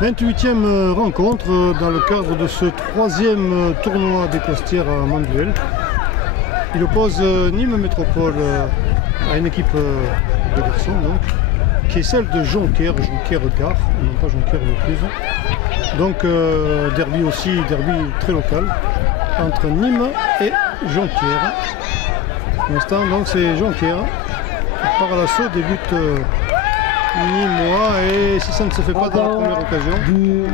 28e rencontre dans le cadre de ce 3e tournoi des Costières à Manduel. Il oppose Nîmes Métropole à une équipe de garçons, donc, qui est celle de Jonquière, Jonquière-Gare, non pas Jonquière-Vaucluse. Donc derby aussi, derby très local, entre Nîmes et Jonquière. Pour l'instant, donc c'est Jonquière qui part à l'assaut des buts nîmois, et si ça ne se fait pas dans la première occasion,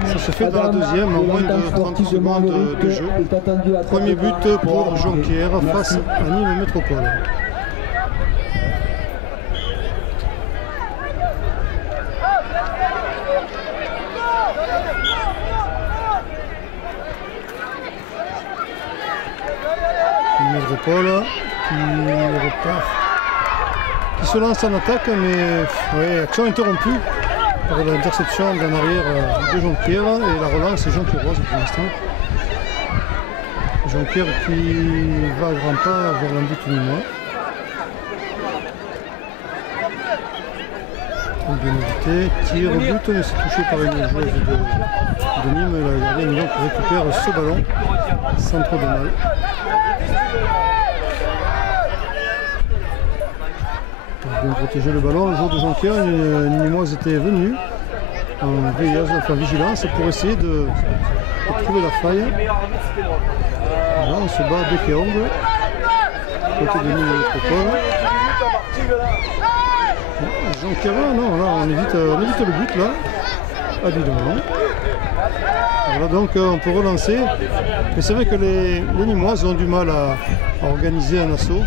ça se fait dans la deuxième, en moins de 30 secondes de jeu. Premier but pour Jonquière face à Nîmes Métropole. Métropole qui se lance en attaque, mais ouais, action interrompue par l'interception d'en arrière de Jonquière, et la relance est Jonquiéroise pour l'instant. Jonquière qui va à grands pas vers l'embut nîmois. Bien évité, tir au but, mais c'est touché par une joueuse de Nîmes, la gardienne Nîmes qui récupère ce ballon sans trop de mal. Bien protéger le ballon, le joueur de Jonquière, une Nîmoise était venue en veilleuse, enfin vigilance, pour essayer de trouver la faille. Là on se bat bec et ongle, côté de Nîmes Métropole. Jonquière, non, là on évite le but là, habilement. Voilà, donc on peut relancer, mais c'est vrai que les Nîmoises ont du mal à organiser un assaut.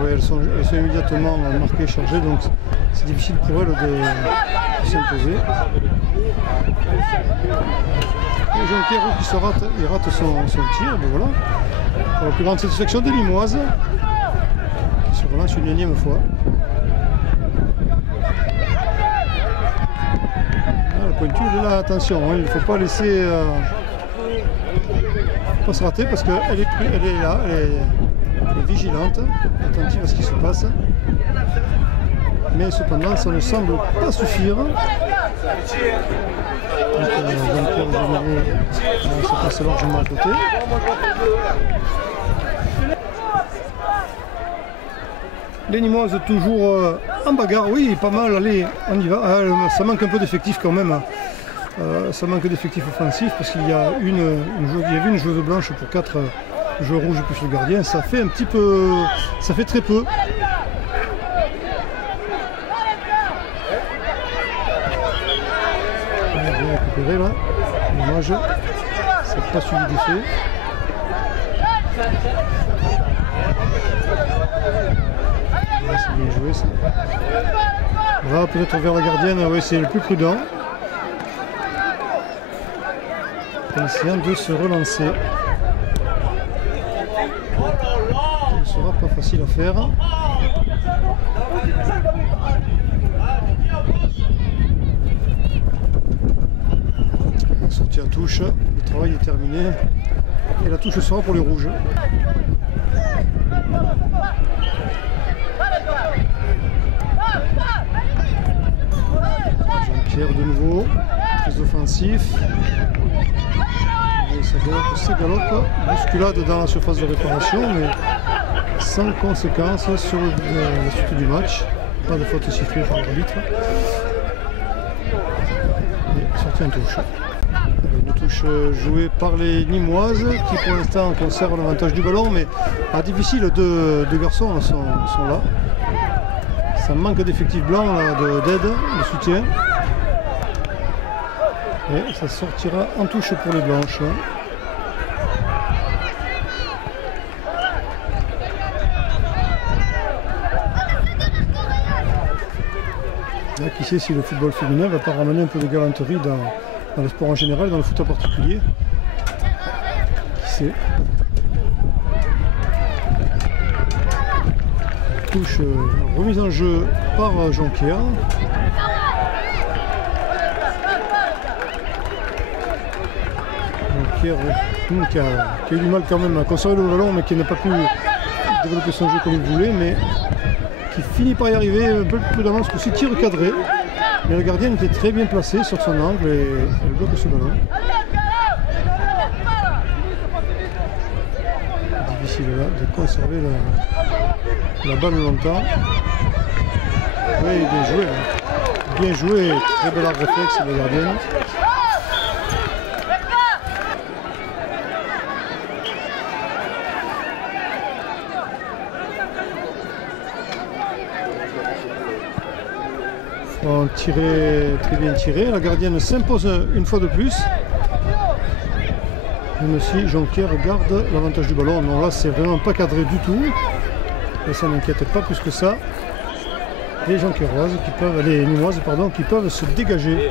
Ouais, elles sont immédiatement marquées, chargées, donc c'est difficile pour elles de s'imposer. Jonquière qui rate son tir, ben voilà. Pour la plus grande satisfaction des Nîmoises, qui se relance une énième fois. La pointure est là, attention, hein, il ne faut pas laisser pas se rater, parce qu'elle est là, elle est vigilante, attentive à ce qui se passe, mais cependant ça ne semble pas suffire. Donc, ça passe largement à côté. Les Nîmoises toujours en bagarre, oui, pas mal, allez, on y va. Ça manque un peu d'effectifs quand même. Ça manque d'effectifs offensifs, parce qu'il y a une joueuse blanche pour 4 joueurs rouges plus le gardien. Ça fait un petit peu, ça fait très peu. On a bien récupéré là, dommage, ça n'a pas suivi d'effet. C'est bien joué ça. Voilà, peut-être vers la gardienne, oui, c'est le plus prudent. En essayant de se relancer. Ce ne sera pas facile à faire. Sortie à touche, le travail est terminé. Et la touche sera pour les rouges. Jonquière de nouveau, très offensif. Ça galope, bousculade dans la surface de réparation, mais sans conséquence sur la suite du match. Pas de faute sifflée par l'arbitre. Et sortie en touche. Une touche jouée par les Nîmoises qui pour l'instant conservent l'avantage du ballon, mais difficile, deux garçons sont là. Ça manque d'effectifs blancs, d'aide, de soutien. Et ça sortira en touche pour les blanches. Là, qui sait si le football féminin va pas ramener un peu de galanterie dans le sport en général, dans le foot en particulier. Qui sait. Touche remise en jeu par Jonquière. Jonquière qui a eu du mal quand même à conserver le ballon, mais qui n'a pas pu développer son jeu comme il voulait, mais qui finit par y arriver un peu plus d'avance que ce tir cadré. Mais le gardien était très bien placé sur son angle et elle bloque ce ballon. Difficile là de conserver la balle longtemps. Oui, bien joué. Là. Bien joué, très bel arc réflexe de la gardienne. On tirait, très bien tiré. La gardienne s'impose une fois de plus. Même si Jonquière garde l'avantage du ballon. Non, là c'est vraiment pas cadré du tout. Et ça n'inquiète pas plus que ça. Les Jonquiéroises qui peuvent, les Nîmoises pardon, qui peuvent se dégager.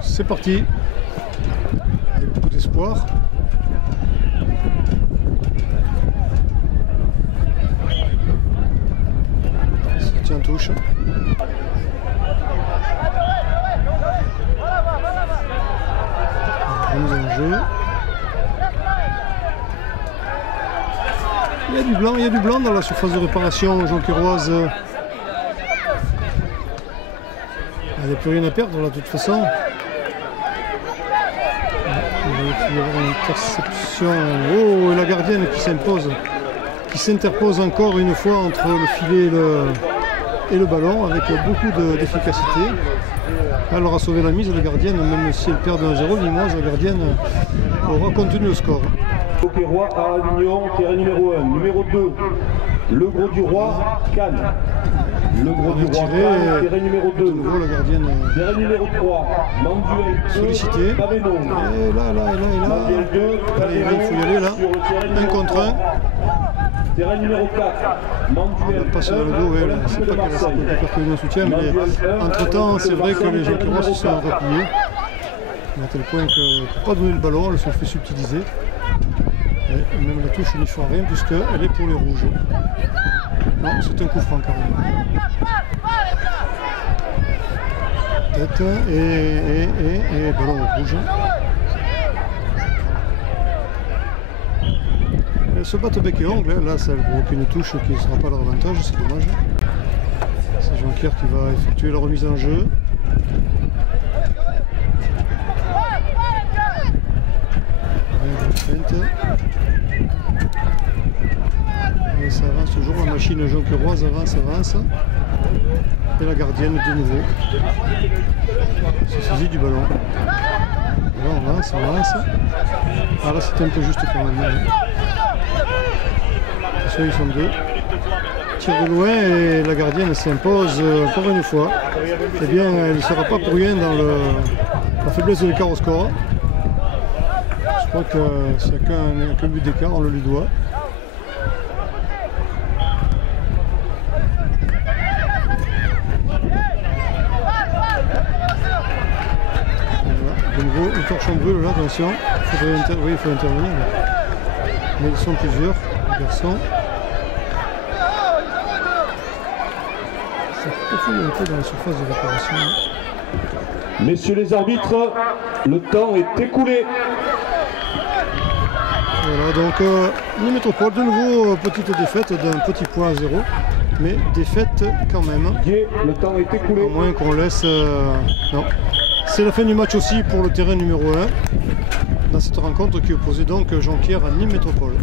C'est parti, avec beaucoup d'espoir. Sortie en touche. Remise en jeu. Il y a du blanc dans la surface de réparation jonquiéroise. Elle n'a plus rien à perdre là de toute façon. Il va y avoir une interception. Oh, et la gardienne qui s'impose, qui s'interpose encore une fois entre le filet et le ballon avec beaucoup d'efficacité. Elle aura sauvé la mise, la gardienne, même si elle perd 1-0, Limoges, la gardienne aura continué le score. Jonquiérois à Avignon, terrain numéro 1. Numéro 2, Le Gros du Roi, Cannes. Le Gros du Roi, Cannes, terrain numéro 2. De nouveau, la gardienne. Terrain numéro 3, Manduel 2, sollicité. Et là. Allez, il faut y aller là. 1 contre 1. Terrain numéro 4, Manduel. On passe dans le dos, ouais, c'est pas qu'elle a perdu un soutien, mais entre temps, c'est vrai que les Jonquiérois se sont repliés. À tel point que pour ne pas donner le ballon, elles se sont fait subtiliser. Et même la touche n'y fera rien puisqu'elle est pour les rouges. Non, c'est un coup franc quand même. Tête et ballon rouge. Elles se battent bec et ongle, là ça provoque une touche qui ne sera pas leur avantage, c'est dommage. C'est Jonquière qui va effectuer la remise en jeu. Et ça avance toujours, la machine jonquiéroise avance. Et la gardienne de nouveau se saisit du ballon. Là on avance. Ah là c'est un peu juste quand même. Attention, ils sont deux. Tire de loin et la gardienne s'impose encore une fois. Eh bien elle ne sera pas pour rien dans la faiblesse de l'écart au score. Je crois que s'il n'y a qu'un but d'écart, on le lui doit. Voilà. De nouveau, le torchon brûle là, attention. Oui, il faut intervenir. Mais ils sont plusieurs, les garçons. Ça fouille un peu dans la surface de réparation. Messieurs les arbitres, le temps est écoulé. Voilà, donc les métropoles, de nouveau petite défaite d'un petit point à 0, mais défaite quand même. Le temps est écoulé. À moins qu'on laisse... non. C'est la fin du match aussi pour le terrain numéro 1, dans cette rencontre qui opposait donc Jonquière à Nîmes Métropole.